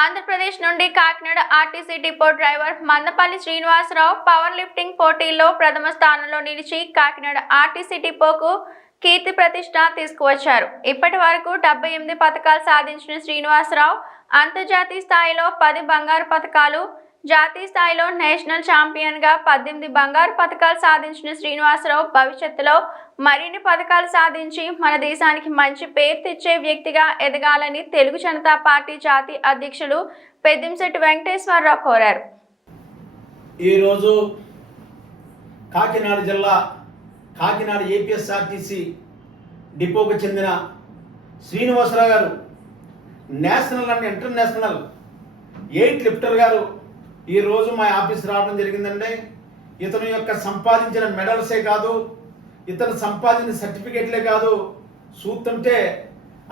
Andhra Pradesh నుండి Kakinada RTC depot driver Mandapalli Srinivasa Rao powerlifting పోటీల్లో ప్రథమ స్థానంలో నిలిచి కాకినాడ ఆర్టీసీ డిపోకు కీర్తి ప్రతిష్ట తీసుకువచ్చారు. ఇప్పటి వరకు డెబ్బై ఎనిమిది పథకాలు సాధించిన శ్రీనివాసరావు అంతర్జాతీయ స్థాయిలో పది బంగారు పథకాలు జాతీయ స్థాయిలో నేషనల్ ఛాంపియన్గా పద్దెనిమిది బంగారు పథకాలు సాధించిన శ్రీనివాసరావు భవిష్యత్తులో మరిన్ని పథకాలు సాధించి మన దేశానికి మంచి పేరు తెచ్చే వ్యక్తిగా ఎదగాలని తెలుగు జనతా పార్టీ జాతీయ అధ్యక్షులు పెద్దింశెట్టి వెంకటేశ్వరరావు కోరారు. ఈరోజు కాకినాడ జిల్లా కాకినాడ ఏపీఎస్ఆర్టీసీ డిపోకు చెందిన Srinivasa Rao garu national and international weightlifter garu ఈ రోజు మా ఆఫీస్ రావడం జరిగిందండి. ఇతని యొక్క సంపాదించిన మెడల్సే కాదు ఇతను సంపాదించిన సర్టిఫికేట్లే కాదు. చూస్తుంటే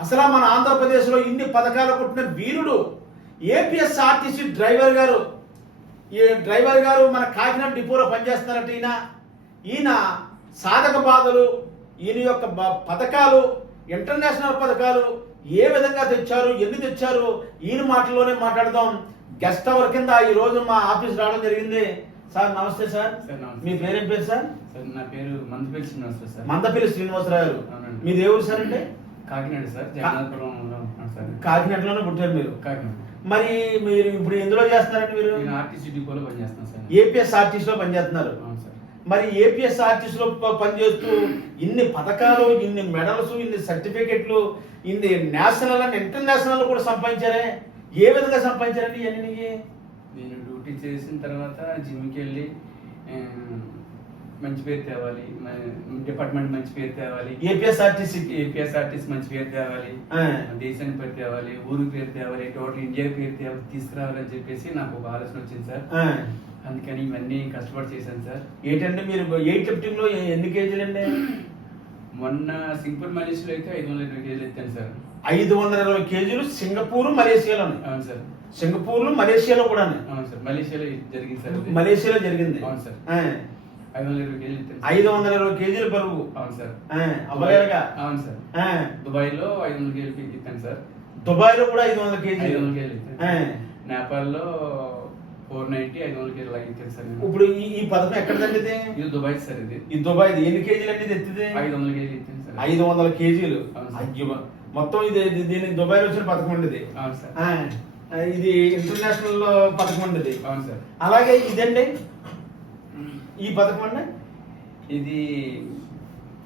అసలు మన ఆంధ్రప్రదేశ్లో ఇన్ని పథకాలు కొట్టిన వీరుడు ఏపీఎస్ఆర్టీసీ డ్రైవర్ గారు. ఈ డ్రైవర్ గారు మన కాకినాడ డిపోలో పనిచేస్తున్నారట ఈయన. ఈయన సాధక బాధలు ఈయన యొక్క పథకాలు ఇంటర్నేషనల్ పథకాలు ఏ విధంగా తెచ్చారు ఎన్ని తెచ్చారు ఈయన మాటల్లోనే మాట్లాడదాం. గెస్ట్ అవర్ కింద ఈ రోజు మా ఆఫీస్ రావడం జరిగింది. సార్ నమస్తే సార్. మీ పేరేం పేరు సార్? సార్ నా పేరు మందపల్లి శ్రీనివాసరావు సార్. మందపల్లి శ్రీనివాసరావు. గారు. మీ దేవుడు సార్ అంటే కాకినాడ సార్ కాకినాడలోనే పుట్టారు మీరు. కాకినాడ. మరి మీరు ఇప్పుడు ఎందులో చేస్తున్నారండి మీరు? ఆర్టీసీ డిపోలో పనిచేస్తాను సార్. ఏపీఎస్ఆర్టీసీ లో పనిచేస్తున్నారు. మరి ఏపీఎస్ ఆర్టిస్ట్లో పనిచేస్తూ ఇన్ని పథకాలు ఇన్ని మెడల్స్ ఇన్ని సర్టిఫికెట్లు ఇన్ని నేషనల్ అండ్ ఇంటర్నేషనల్ కూడా సంపాదించారే? ఏ విధంగా సంపాదించారండి ఇవన్నీ నేను డ్యూటీ చేసిన తర్వాత జిమ్కి వెళ్ళి మంచి పేరు తేవాలి డిపార్ట్మెంట్ మంచి పేరు తేవాలి. ఏపీఎస్ ఆర్టీసీకి ఏపీఎస్ ఆర్టిస్ట్ మంచి పేరు తేవాలి. దేశానికి పేరు తేవాలి ఊరికి పేరు తేవాలి టోటల్ ఇండియా పేరు తేవాలి తీసుకురావాలని చెప్పేసి నాకు ఒక ఆలోచన వచ్చింది సార్. అందుకని ఇవన్నీ కష్టపడి చేశాను సార్. ఏంటంటే మీరు ఎయిట్ లిఫ్టింగ్లో ఎన్ని కేజీలు అండి మొన్న సింపుల్ మలేషియాలో అయితే ఐదు వందల ఇరవై కేజీలు ఎత్తాను సార్. ఐదు వందల ఇరవై కేజీలు సింగపూర్ మలేషియాలో అవును సార్. సింగపూర్ మలేషియాలో కూడా అవును సార్. మలేషియాలో జరిగింది సార్. మలేషియాలో జరిగింది. అవును సార్. ఐదు వందల ఇరవై కేజీలు ఐదు వందల ఇరవై కేజీలు బరువు. అవును సార్. అవును సార్. దుబాయ్లో ఐదు వందల కేజీలు ఎత్తాను సార్. దుబాయ్లో కూడా ఐదు వందల ఐదు కేజీలు వందల కేజీలు నేపాల్లో ఫోర్ నైన్టీ ఐదు వందల కేజీలు ఎత్తాను సార్. ఇప్పుడు ఈ పథకం ఎక్కడదండి ఇది ఇది దుబాయ్ సార్ ఇది. ఈ దుబాయ్ ఎన్ని కేజీలు అండి ఇది ఎత్తిది ఐదు వందల కేజీలు ఎత్తాను సార్. ఐదు వందల కేజీలు. అయ్యో. మొత్తం ఇది దీని దుబాయ్ వచ్చిన పథకం అండి ఇది. అవును సార్. ఆ, ఇది ఇంటర్నేషనల్ పథకం అండి ఇది. అవును సార్. అలాగే ఇదండి. ఈ పథకం అండి. ఇది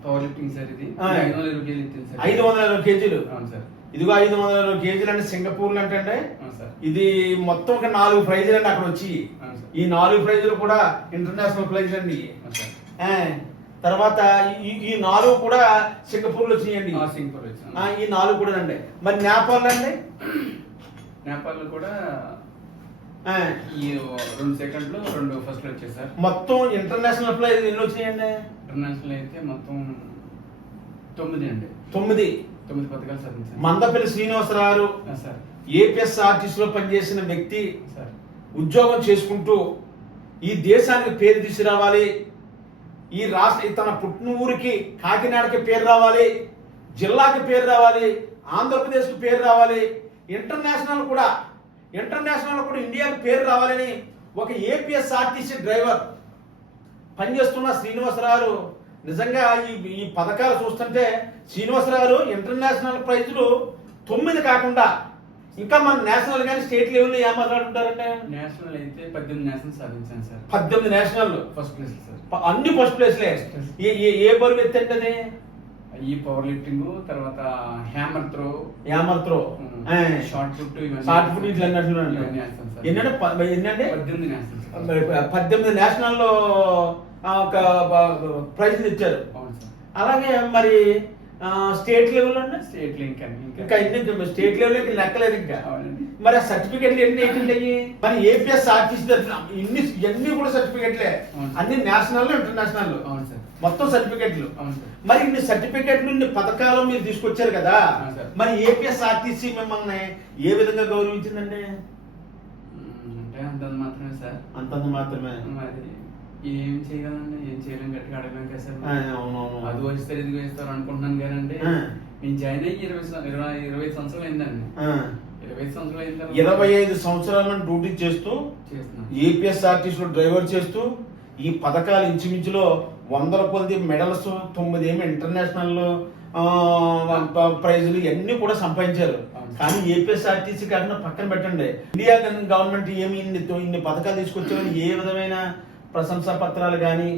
పవర్ లిఫ్టింగ్ సార్ ఇది. ఐదు వందల ఇరవై కేజీలు సార్. ఐదు వందల ఇరవై కేజీలు. అవును సార్. ఇదిగో ఐదు వందల ఇరవై కేజీలు అంటే సింగపూర్ అంటే అండి. అవును సార్. ఇది మొత్తం ఒక నాలుగు ప్రైజులు అండి అక్కడ వచ్చి. ఈ నాలుగు ప్రైజులు కూడా ఇంటర్నేషనల్ ప్రైజులు అండి తర్వాత ఈ ఈ నాలుగు కూడా సింగపూర్లో వచ్చినాయండి సింగపూర్ ఈ నాలుగు కూడా అండి మరి నేపాల్ అండి? నేపాల్ కూడా ఈ రెండు సెకండ్లు రెండు ఫస్ట్ వచ్చాయి సార్. మొత్తం ఇంటర్నేషనల్ ప్రైజ్ ఎన్ని వచ్చినాయండి ఇంటర్నేషనల్ అయితే మొత్తం తొమ్మిది అండి. తొమ్మిది. తొమ్మిది పథకాలు సాధించాను మందపల్లి శ్రీనివాసరావు సార్. ఏపీఎస్ ఆర్టిస్ట్లో పనిచేసిన వ్యక్తి సార్. ఉద్యోగం చేసుకుంటూ ఈ దేశానికి పేరు తీసుకురావాలి ఈ రాష్ట్ర తన పుట్టిన ఊరికి కాకినాడకి పేరు రావాలి జిల్లాకి పేరు రావాలి ఆంధ్రప్రదేశ్కి పేరు రావాలి ఇంటర్నేషనల్ కూడా ఇంటర్నేషనల్ కూడా ఇండియాకి పేరు రావాలని ఒక ఏపీఎస్ఆర్టీసీ డ్రైవర్ పనిచేస్తున్న శ్రీనివాసరావు నిజంగా ఈ ఈ పథకాలు చూస్తుంటే శ్రీనివాసరావు ఇంటర్నేషనల్ ప్రైజులు తొమ్మిది కాకుండా ఇంకా మన నేషనల్ కానీ స్టేట్ లెవెల్లో ఏం మాట్లాడుతుంటారంటే నేషనల్ అయితే పద్దెనిమిది నేషనల్ సాధించాను సార్. పద్దెనిమిది నేషనల్. First place sir. అన్ని ఫస్ట్ ప్లేస్లే. ఏ ఏ ఏ బరువు ఎత్తండి ఈ పవర్ లిఫ్టింగ్ తర్వాత hammer throw. Hammer throw. Shot ఇవన్నీ షార్ట్ ఫుట్ ఇట్లా ఎన్నంటే ఎన్నండి పద్దెనిమిది నేషనల్ పద్దెనిమిది నేషనల్లో ఆ, ఒక ప్రైజ్ ఇచ్చారు. అలాగే మరి స్టేట్ లెవెల్ అండి స్టేట్ ఇంకా ఇన్ని స్టేట్ లెవెల్ లెక్కలేదు ఇంకా. మరి ఆ సర్టిఫికెట్లు ఎన్ని ఏంటండి మరి ఏపీఎస్ ఆర్టిస్ట్ ఇన్ని ఇవన్నీ కూడా సర్టిఫికెట్లే. అన్ని నేషనల్ ఇంటర్నేషనల్ అవును సార్. మొత్తం సర్టిఫికెట్లు మరి ఇన్ని సర్టిఫికెట్లు ఇన్ని పథకాలు మీరు తీసుకొచ్చారు కదా. మరి ఏపీఎస్ఆర్టీసీ మిమ్మల్ని ఏ విధంగా గౌరవించిందండి? అంటే అంతంత మాత్రమే సార్. అంతంత మాత్రమే. మరి ఏం చేయగలండి ఏం చేయలేం గట్టిగా అడగలేం కదా సార్ ఆ, అవునవును అది వస్తారు ఇది వేస్తారు అనుకుంటున్నాను కానండి ఆ. నేను జాయిన్ అయ్యి ఇరవై ఇరవై ఇరవై సంవత్సరాలు అయిందండి. ఇరవై ఐదు సంవత్సరాలు అయిన తర్వాత ఇరవై ఐదు సంవత్సరాల నుండి డ్యూటీ చేస్తూ చేస్తున్నాను ఏపీఎస్ఆర్టీసీలో డ్రైవర్ చేస్తూ ఈ పథకాలు ఇంచుమించులో వందల కొద్ది మెడల్స్ తొమ్మిది ఏమి ఇంటర్నేషనల్ ప్రైజులు ఇవన్నీ కూడా సంపాదించారు. కానీ ఏపీఎస్ఆర్టీసీ కాకుండా పక్కన పెట్టండి ఇండియా గవర్నమెంట్ ఏమి ఇన్ని ఇన్ని పథకాలు తీసుకొచ్చారని ఏ విధమైన ప్రశంసా పత్రాలు కానీ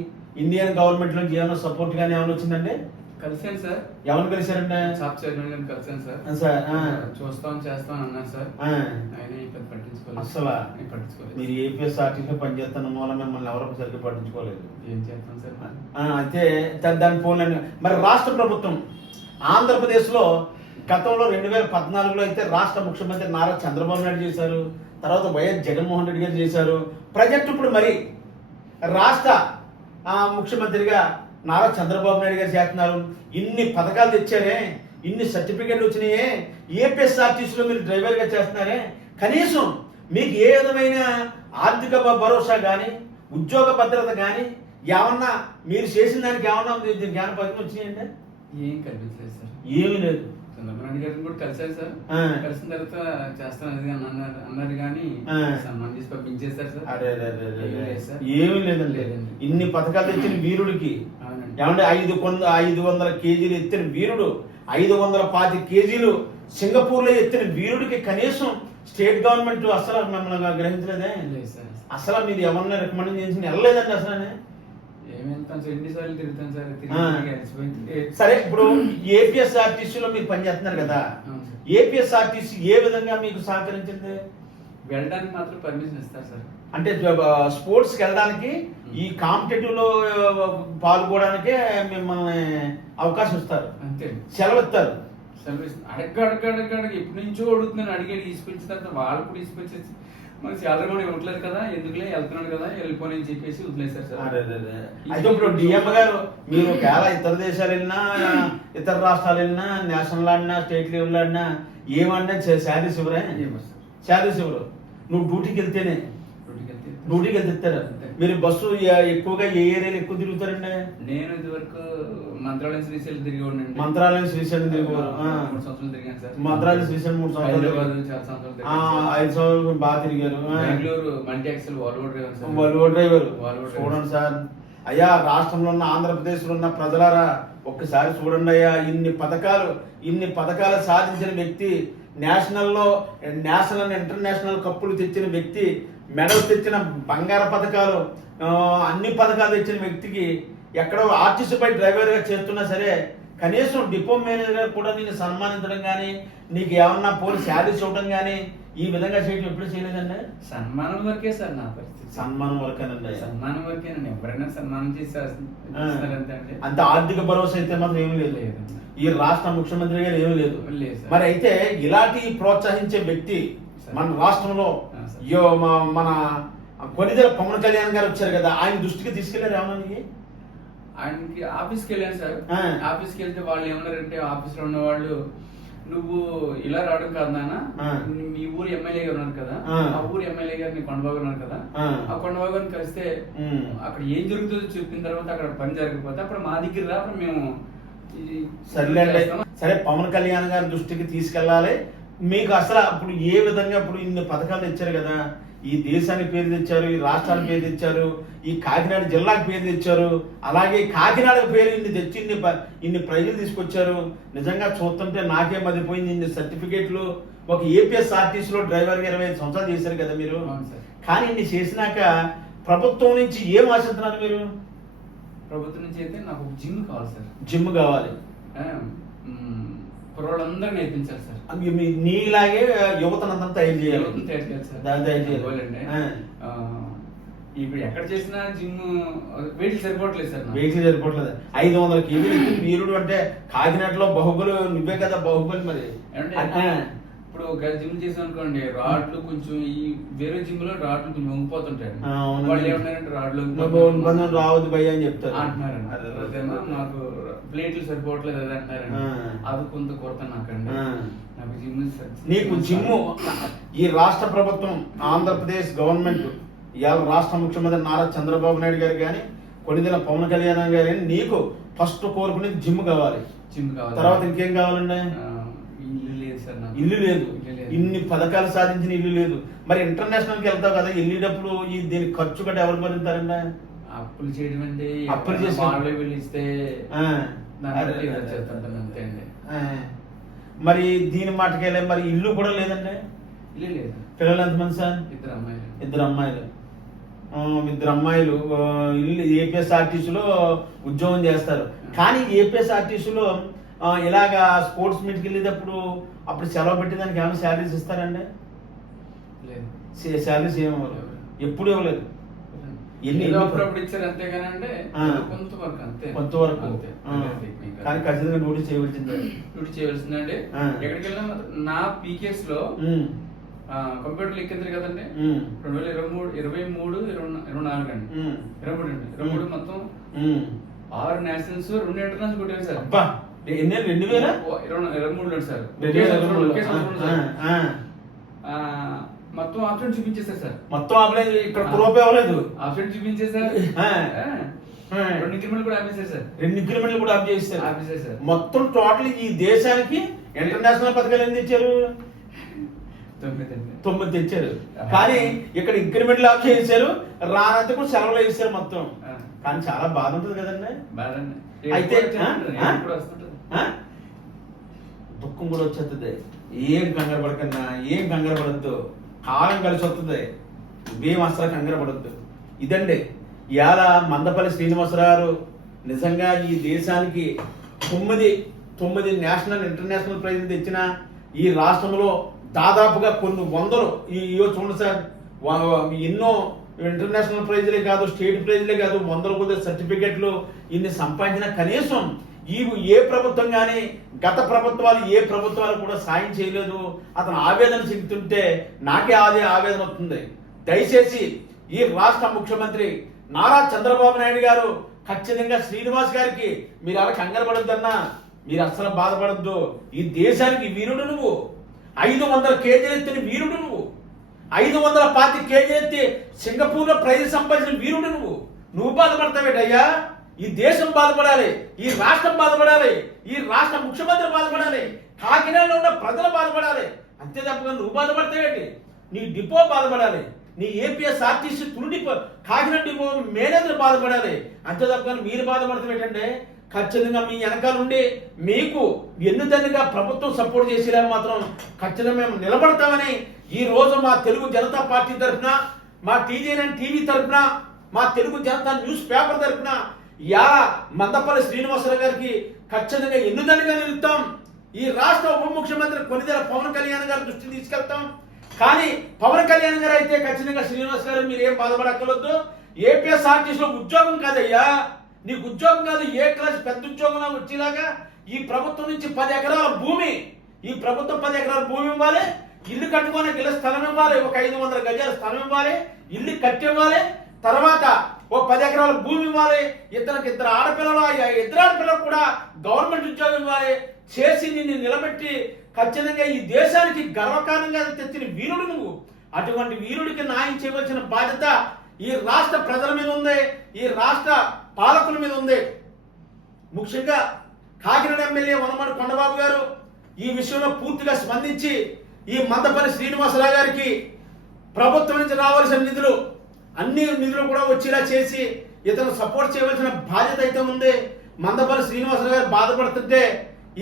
ఇండియన్ గవర్నమెంట్ నుంచి ఏమైనా సపోర్ట్ కానీ ఏమైనా వచ్చిందండి? కలిసాను సార్. ఎవరు కలిశారండి? షాప్ చైర్మన్ గారిని కలిసాను సార్. సార్. చూస్తాం చేస్తాం అన్నారు సార్. ఆయన పట్టించుకోలేదు. అస్సలా? నేను పట్టించుకోలేదు. మీరు ఏపీఎస్ఆర్టీసీలో పనిచేస్తున్న మూలం మిమ్మల్ని ఎవరు సరిగ్గా పట్టించుకోలేదు? ఏం చేస్తాం సార్ అయితే దాని ఫోన్ మరి రాష్ట్ర ప్రభుత్వం ఆంధ్రప్రదేశ్లో గతంలో రెండు వేల పద్నాలుగులో అయితే రాష్ట్ర ముఖ్యమంత్రి నారా చంద్రబాబు నాయుడు చేశారు తర్వాత వైఎస్ జగన్మోహన్ రెడ్డి గారు చేశారు. ప్రజెంట్ ఇప్పుడు మరి రాష్ట్ర ముఖ్యమంత్రిగా నారా చంద్రబాబు నాయుడు గారు చేస్తున్నారు. ఇన్ని పథకాలు తెచ్చారే ఇన్ని సర్టిఫికెట్లు వచ్చినాయే ఏపీఎస్ఆర్టీసీలో మీరు డ్రైవర్గా చేస్తున్నారే. కనీసం మీకు ఏ విధమైన ఆర్థిక భరోసా కానీ ఉద్యోగ భద్రత కానీ ఏమన్నా మీరు చేసిన దానికి ఏమన్నా దీనికి ఏమన్నా పథకం వచ్చినాయంటే ఏం కనిపించలేదు సార్. ఏమీ లేదు. గారిని కూడా కలిసారు సార్. కలిసిన తర్వాత చేస్తాను అది అని అన్నారు అన్నారు కానీ. సన్మానం చేసి పంపించేశారు సార్. అరే అరే అరే ఏమీ లేదండి. లేదండి. ఇన్ని పథకాలు తెచ్చిన వీరుడికి. ఏమంటే ఐదు కొంద ఐదు వందల కేజీలు ఎత్తిన వీరుడు ఐదు వందల పాతి కేజీలు సింగపూర్లో ఎత్తిన వీరుడికి కనీసం స్టేట్ గవర్నమెంట్ అసలు మిమ్మల్ని గ్రహించలేదే? అసలు మీరు ఎవరిని రికమెండ్ చేసి వెళ్ళలేదండి అసలు సార్? ఇప్పుడు ఏపీఎస్ఆర్టీసీలో మీరు పనిచేస్తున్నారు కదా. ఏపీఎస్ఆర్టీసీ ఏ విధంగా మీకు సహకరించింది? వెళ్ళడానికి మాత్రం పర్మిషన్ ఇస్తారు సార్. అంటే స్పోర్ట్స్కి వెళ్ళడానికి ఈ కాంపిటేటివ్లో ఆ, పాల్గొనడానికే మిమ్మల్ని అవకాశం ఇస్తారు. అంతే. సెలవు ఇస్తారు సర్వీస్ అడగ అడగ అడగ అడగ ఎప్పటి నుంచో అడుగుతున్నాను. అడిగాడు తీసుకొచ్చిన తర్వాత వాళ్ళు కూడా తీసుకొచ్చేసి మనకి శాలరీ కూడా ఇవ్వట్లేదు కదా ఎందుకులే? వెళ్తున్నాడు కదా వెళ్ళిపోని అని చెప్పేసి వదిలేశారు సార్. అయితే ఇప్పుడు డిఎం గారు మీరు ఒకవేళ ఇతర దేశాలు వెళ్ళినా ఇతర రాష్ట్రాలు వెళ్ళినా నేషనల్ ఆడినా స్టేట్ లెవెల్ ఆడినా ఏమన్నా శాలరీస్ ఇవ్వరే? ఏమో సార్. శాలరీస్ ఇవ్వరు. నువ్వు డ్యూటీకి వెళ్తేనే. డ్యూటీకి వెళ్తే డ్యూటీకి వెళ్తే ఇస్తారు? మీరు బస్సు ఎక్కువగా ఏ ఏరియాలో ఎక్కువ తిరుగుతారండి? నేను ఇదివరకు మంత్రాలయం శ్రీశైలం తిరిగి ఉండండి మంత్రాలయం శ్రీశైలం తిరుగుతారు ఆ. మూడు సంవత్సరాలు తిరిగాను సార్. మంత్రాలయం శ్రీశైలం మూడు సంవత్సరాలు. చాలా ఐదు సంవత్సరాలు బాగా తిరిగారు. Bengaluru multi axle Volvo driver sir. Volvo driver. Volvo driver. చూడండి సార్. అయ్యా రాష్ట్రంలో ఉన్న ఆంధ్రప్రదేశ్లో ఉన్న ప్రజలారా ఒక్కసారి చూడండి అయ్యా ఇన్ని పథకాలు ఇన్ని పథకాలు సాధించిన వ్యక్తి నేషనల్లో నేషనల్ అండ్ ఇంటర్నేషనల్ కప్పులు తెచ్చిన వ్యక్తి మెడల్ తెచ్చిన బంగార పథకాలు అన్ని పథకాలు తెచ్చిన వ్యక్తికి ఎక్కడో ఆర్టీసీ పై డ్రైవర్గా చేస్తున్నా సరే కనీసం డిపో మేనేజర్ కూడా నేను సన్మానించడం కానీ నీకు ఏమన్నా పోలీస్ శాలరీస్ ఇవ్వడం కానీ ఈ విధంగా చేయడం ఎప్పుడు చేయలేదండి సన్మానం వరకే సార్ నా పరిస్థితి సన్మానం వరకేనండి సన్మానం వరకేనండి ఎవరైనా సన్మానం చేసి అంతే ఆర్థిక భరోసా అయితే మాత్రం ఏమీ లేదు. ఈ రాష్ట్ర ముఖ్యమంత్రి గారు ఏమీ లేదు. మరి అయితే ఇలాంటి ప్రోత్సహించే వ్యక్తి. మన రాష్ట్రంలో మన కొనిదెల పవన్ కళ్యాణ్ గారు వచ్చారు కదా ఆయన దృష్టికి తీసుకెళ్ళారు ఏమన్నా ఆయనకి ఆఫీస్కి వెళ్ళాను సార్. ఆఫీస్కి వెళ్తే వాళ్ళు ఏమన్నారంటే ఆఫీస్లో ఉన్న వాళ్ళు నువ్వు ఇలా రావడం కాదు నాన్న. మీ ఊరు ఎమ్మెల్యే గారు ఉన్నారు కదా ఆ. ఊరు ఎమ్మెల్యే గారిని కొండబాబు ఉన్నారు కదా ఆ. కొండబాబు గారిని కలిస్తే. అక్కడ ఏం జరుగుతుందో చెప్పిన తర్వాత అక్కడ పని జరగకపోతే అప్పుడు మా దగ్గర రా మేము. సరే పవన్ కళ్యాణ్ గారి దృష్టికి తీసుకెళ్ళాలి మీకు అసలు అప్పుడు ఏ విధంగా ఇప్పుడు ఇన్ని పథకాలు తెచ్చారు కదా? ఈ దేశానికి పేరు తెచ్చారు ఈ రాష్ట్రానికి పేరు తెచ్చారు ఈ కాకినాడ జిల్లాకి పేరు తెచ్చారు అలాగే కాకినాడ పేరు ఇన్ని తెచ్చి ఇన్ని ఇన్ని ప్రైజులు తీసుకొచ్చారు. నిజంగా చూస్తుంటే నాకే మదిపోయింది ఇన్ని సర్టిఫికేట్లు. ఒక ఏపీఎస్ ఆర్టీసీలో డ్రైవర్గా ఇరవై ఐదు సంవత్సరాలు చేశారు కదా మీరు. కానీ ఇన్ని చేసినాక ప్రభుత్వం నుంచి ఏం ఆశిస్తున్నారు మీరు? ప్రభుత్వం నుంచి అయితే నాకు జిమ్ కావాలి సార్. జిమ్ కావాలి. కుర్రోళ్ళందరూ నేర్పించాలి సార్ నీలాగే యువతనంతా తయారు చేయాలి యువతను తయారు చేయాలి సార్. తయారు చేయాలి. గోలండి. ఆ. ఆ, ఇప్పుడు ఎక్కడ చేసినా జిమ్ వెయిట్లు సరిపోవట్లేదు సార్ నాకు. వెయిట్లు సరిపోవట్లేదు ఐదు వందల కేజీలు వీరుడు అంటే కాకినాడలో బాహుబలి నువ్వే కదా బాహుబలి మరి ఇప్పుడు ఒక జిమ్ చేసాం అనుకోండి రాడ్లు కొంచెం ఈ వేరే జిమ్లో రాడ్లు కొంచెం వంగిపోతుంటాయి. వాళ్ళు ఏమన్నారంటే రాడ్లు రావద్దు భయ్య అని చెప్తారు. అదేమో నాకు ప్లేట్లు సరిపోవట్లేదు అది ఆ. అది కొంత కొరత నాకండి. నాకు జిమ్ నీకు జిమ్ము ఈ రాష్ట్ర ప్రభుత్వం ఆంధ్రప్రదేశ్ గవర్నమెంట్ ఇవాళ రాష్ట్ర ముఖ్యమంత్రి నారా చంద్రబాబు నాయుడు గారు కానీ కొన్నిదిన పవన్ కళ్యాణ్ గారు కానీ నీకు ఫస్ట్ కోరుకునేది జిమ్ కావాలి. జిమ్ కావాలి. తర్వాత ఇంకేం కావాలండి? ఇల్లు లేదు సార్ ఇల్లు లేదు. ఇన్ని పథకాలు సాధించిన ఇల్లు లేదు. మరి ఇంటర్నేషనల్కి వెళ్తావు కదా వెళ్ళేటప్పుడు ఈ దీనికి ఖర్చు కట్టి ఎవరు భరిస్తారండి? అప్పులు చేయడం అంటే అప్పులు చేసి- వీళ్ళు చేస్తుంటాను అంతే అండి. మరి దీని మాటకెళ్ళే మరి ఇల్లు కూడా లేదండి? ఇల్లు లేదు. పిల్లలు ఎంతమంది సార్? ఇద్దరు అమ్మాయిలు. ఇద్దరు అమ్మాయిలు. ఇద్దరు అమ్మాయిలు. ఇల్లు ఏపీఎస్ఆర్టీసీలో ఉద్యోగం చేస్తారు. కానీ ఏపీఎస్ఆర్టీసీలో ఇలాగా స్పోర్ట్స్ మీట్కి వెళ్ళేటప్పుడు అప్పుడు సెలవు పెట్టేదానికి ఏమైనా శాలరీస్ ఇస్తారండి? లేదు. శాలరీస్ ఏమి ఇవ్వలేదు ఎప్పుడు ఇవ్వలేదు. ఎన్ని- కొంతవరకు అంతే. కొంతవరకు కానీ ఖచ్చితంగా డ్యూటీ చేయవలసిందే. డ్యూటీ చేయవలసిందండి. ఎక్కడికి వెళ్ళినా నా పీకేఎస్లో కంప్యూటర్ ఎక్కింది కదండి. రెండు వేల ఇరవై మూడు ఇరవై మూడు ఇరవై నాలుగు అండి. ఇరవై మూడు అండి. ఇరవై మూడు మొత్తం. ఆరు నేషనల్స్ రెండు ఇంటర్నేషనల్ కొట్టారు సార్. ఎన్ని రెండు వేల ఇరవై ఇరవై మూడులో సార్. మొత్తం ఆప్షన్ చూపించేశారు సార్. మొత్తం అప్లై ఇక్కడ రూపాయి ఇవ్వలేదు ఆప్షన్ చూపించేశారు. ఆ. రెండు ఇంక్రిమెంట్ కూడా ఆపేశారు సార్. రెండు ఇంక్రిమెంట్లు కూడా ఆఫ్ చేస్తారు ఆపేశారు సార్. మొత్తం టోటల్ ఈ దేశానికి ఇంటర్నేషనల్ పథకాలు ఎన్ని తెచ్చారు? తొమ్మిది తొమ్మిది తెచ్చారు. కానీ ఇక్కడ ఇంక్రిమెంట్లు ఆఫ్ చేశారు రానంత కూడా సెలవులు వేసారు మొత్తం. కానీ చాలా బాధ ఉంటుంది కదండి. అయితే? దుఃఖం కూడా వచ్చేస్తుంది. ఏం కంగారు పడకన్నా ఏం కంగారు పడద్దు. కాలం కలిసి వస్తుంది. ఇవేం అసలు కంగారు ఇదండి ఇవాళ మందపల్లి శ్రీనివాసరావు నిజంగా ఈ దేశానికి తొమ్మిది తొమ్మిది నేషనల్ ఇంటర్నేషనల్ ప్రైజ్ తెచ్చిన ఈ రాష్ట్రంలో దాదాపుగా కొన్ని వందలు ఈ చూడండి సార్. ఎన్నో ఇంటర్నేషనల్ ప్రైజ్లే కాదు స్టేట్ ప్రైజ్లే కాదు వందల కొద్ది సర్టిఫికెట్లు ఇన్ని సంపాదించిన కనీసం ఈ ఏ ప్రభుత్వం కానీ గత ప్రభుత్వాలు ఏ ప్రభుత్వాలు కూడా సాయం చేయలేదు. అతను ఆవేదన చెందుతుంటే నాకే అదే ఆవేదన వస్తుంది. దయచేసి ఈ రాష్ట్ర ముఖ్యమంత్రి నారా చంద్రబాబు నాయుడు గారు ఖచ్చితంగా శ్రీనివాస్ గారికి మీరు అలా కంగారు మీరు అస్సలు బాధపడద్దు. ఈ దేశానికి వీరుడు నువ్వు. ఐదు వందల కేజీలు ఎత్తిన వీరుడు నువ్వు. ఐదు వందల పాతి కేజీ ఎత్తి సింగపూర్లో ప్రైజ్ సంపాదించిన వీరుడు నువ్వు. నువ్వు బాధపడతావేటయ్యా? ఈ దేశం బాధపడాలి ఈ రాష్ట్రం బాధపడాలి ఈ రాష్ట్ర ముఖ్యమంత్రి బాధపడాలి కాకినాడలో ఉన్న ప్రజలు బాధపడాలి. అంతే తప్పగా నువ్వు బాధపడతావేంటి నీ డిపో బాధపడాలి నీ ఏపీఎస్ ఆర్టీసీ తులు కాకినాడ డిపో మేనేజర్ బాధపడాలి. అంతే తప్పగా మీరు బాధపడతావేటంటే ఖచ్చితంగా మీ వెనకాల నుండి మీకు ఎన్నుదన్నుగా ప్రభుత్వం సపోర్ట్ చేసేలా మాత్రం ఖచ్చితంగా మేము నిలబడతామని ఈ రోజు మా తెలుగు జనతా పార్టీ తరఫున మా టీజీఎన్ టీవీ తరఫున మా తెలుగు జనతా న్యూస్ పేపర్ తరఫున యా మందపల్లి శ్రీనివాసరావు గారికి ఖచ్చితంగా ఎన్నుదలుగా నిలుస్తాం ఈ రాష్ట్ర ఉప ముఖ్యమంత్రి కొనిదెల పవన్ కళ్యాణ్ గారి దృష్టిని తీసుకెళ్తాం. కానీ పవన్ కళ్యాణ్ గారు అయితే ఖచ్చితంగా శ్రీనివాస్ గారు మీరు ఏం బాధపడక్కర్వద్దు ఏపీఎస్ఆర్టీసీలో ఉద్యోగం కాదయ్యా. నీకు ఉద్యోగం కాదు ఏ క్లాస్ పెద్ద ఉద్యోగంలో వచ్చేలాగా ఈ ప్రభుత్వం నుంచి పది ఎకరాల భూమి ఈ ప్రభుత్వం పది ఎకరాల భూమి ఇవ్వాలి ఇల్లు కట్టుకోవడానికి ఇల్లు స్థలం ఇవ్వాలి ఒక ఐదు వందల గజాల స్థలం ఇవ్వాలి ఇల్లు కట్టి ఇవ్వాలి తర్వాత ఓ పది ఎకరాల భూమి ఇవ్వాలి. ఇద్దరికి ఇద్దరు ఆడపిల్లలు ఆ ఇద్దరు ఆడపిల్లలు కూడా గవర్నమెంట్ ఉద్యోగం ఇవ్వాలి. చేసి నిన్ను నిలబెట్టి ఖచ్చితంగా ఈ దేశానికి గర్వకారణంగా తెచ్చిన వీరుడు నువ్వు. అటువంటి వీరుడికి న్యాయం చేయవలసిన బాధ్యత ఈ రాష్ట్ర ప్రజల మీద ఉంది. ఈ రాష్ట్ర పాలకుల మీద ఉంది. ముఖ్యంగా కాకినాడ ఎమ్మెల్యే వనమడి కొండబాబు గారు ఈ విషయంలో పూర్తిగా స్పందించి ఈ మందపల్లి శ్రీనివాసరావు గారికి ప్రభుత్వం నుంచి రావాల్సిన నిధులు అన్ని నిధులు కూడా వచ్చేలా చేసి ఇతను సపోర్ట్ చేయవలసిన బాధ్యత అయితే ఉంది. మందపల్లి శ్రీనివాసరావు గారు బాధపడుతుంటే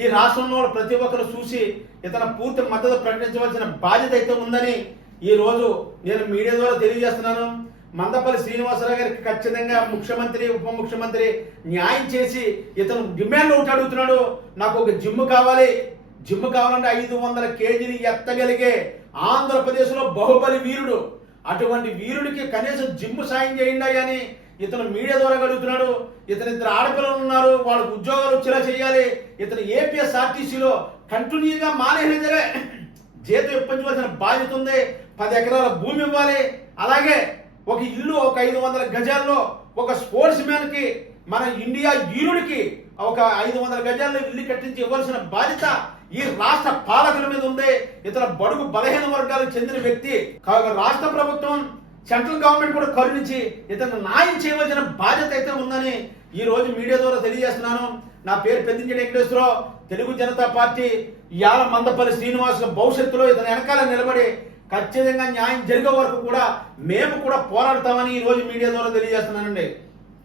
ఈ రాష్ట్రంలో ప్రతి ఒక్కరు చూసి ఇతను పూర్తి మద్దతు ప్రకటించవలసిన బాధ్యత అయితే ఉందని ఈ రోజు నేను మీడియా ద్వారా తెలియజేస్తున్నాను. మందపల్లి శ్రీనివాసరావు గారికి ఖచ్చితంగా ముఖ్యమంత్రి ఉప ముఖ్యమంత్రి న్యాయం చేసి ఇతను డిమాండ్ ఒకటి అడుగుతున్నాడు. నాకు ఒక జిమ్ కావాలి. జిమ్ కావాలంటే ఐదు వందల కేజీలు ఎత్తగలిగే ఆంధ్రప్రదేశ్లో బాహుబలి వీరుడు. అటువంటి వీరుడికి కనీసం జిమ్ సాయం చేయండి అని ఇతను మీడియా ద్వారా అడుగుతున్నాడు. ఇతను ఇద్దరు ఆడపిల్లలు ఉన్నారు. వాళ్ళకు ఉద్యోగాలు వచ్చేలా చేయాలి. ఇతను ఏపీఎస్ఆర్టీసీలో కంటిన్యూగా మానేజరే జీతం ఇప్పించవలసిన బాధ్యత ఉంది. పది ఎకరాల భూమి ఇవ్వాలి. అలాగే ఒక ఇల్లు ఒక ఐదు వందల గజాల్లో ఒక స్పోర్ట్స్ మ్యాన్కి మన ఇండియా వీరుడికి ఒక ఐదు వందల గజాల్లో ఇల్లు కట్టించి ఇవ్వాల్సిన బాధ్యత ఈ రాష్ట్ర పాలకుల మీద ఉంది ఇతర బడుగు బలహీన వర్గాలకు చెందిన వ్యక్తి కాగా రాష్ట్ర ప్రభుత్వం సెంట్రల్ గవర్నమెంట్ కూడా కరుణించి ఇతను న్యాయం చేయవలసిన బాధ్యత అయితే ఉందని ఈ రోజు మీడియా ద్వారా తెలియజేస్తున్నాను. నా పేరు పెద్దించడి వెంకటేశ్వరరావు. తెలుగు జనతా పార్టీ యాల మందపల్లి శ్రీనివాస్ భవిష్యత్తులో ఇతని వెనకాల నిలబడి ఖచ్చితంగా న్యాయం జరిగే వరకు కూడా మేము కూడా పోరాడతామని ఈ రోజు మీడియా ద్వారా తెలియజేస్తున్నానండి.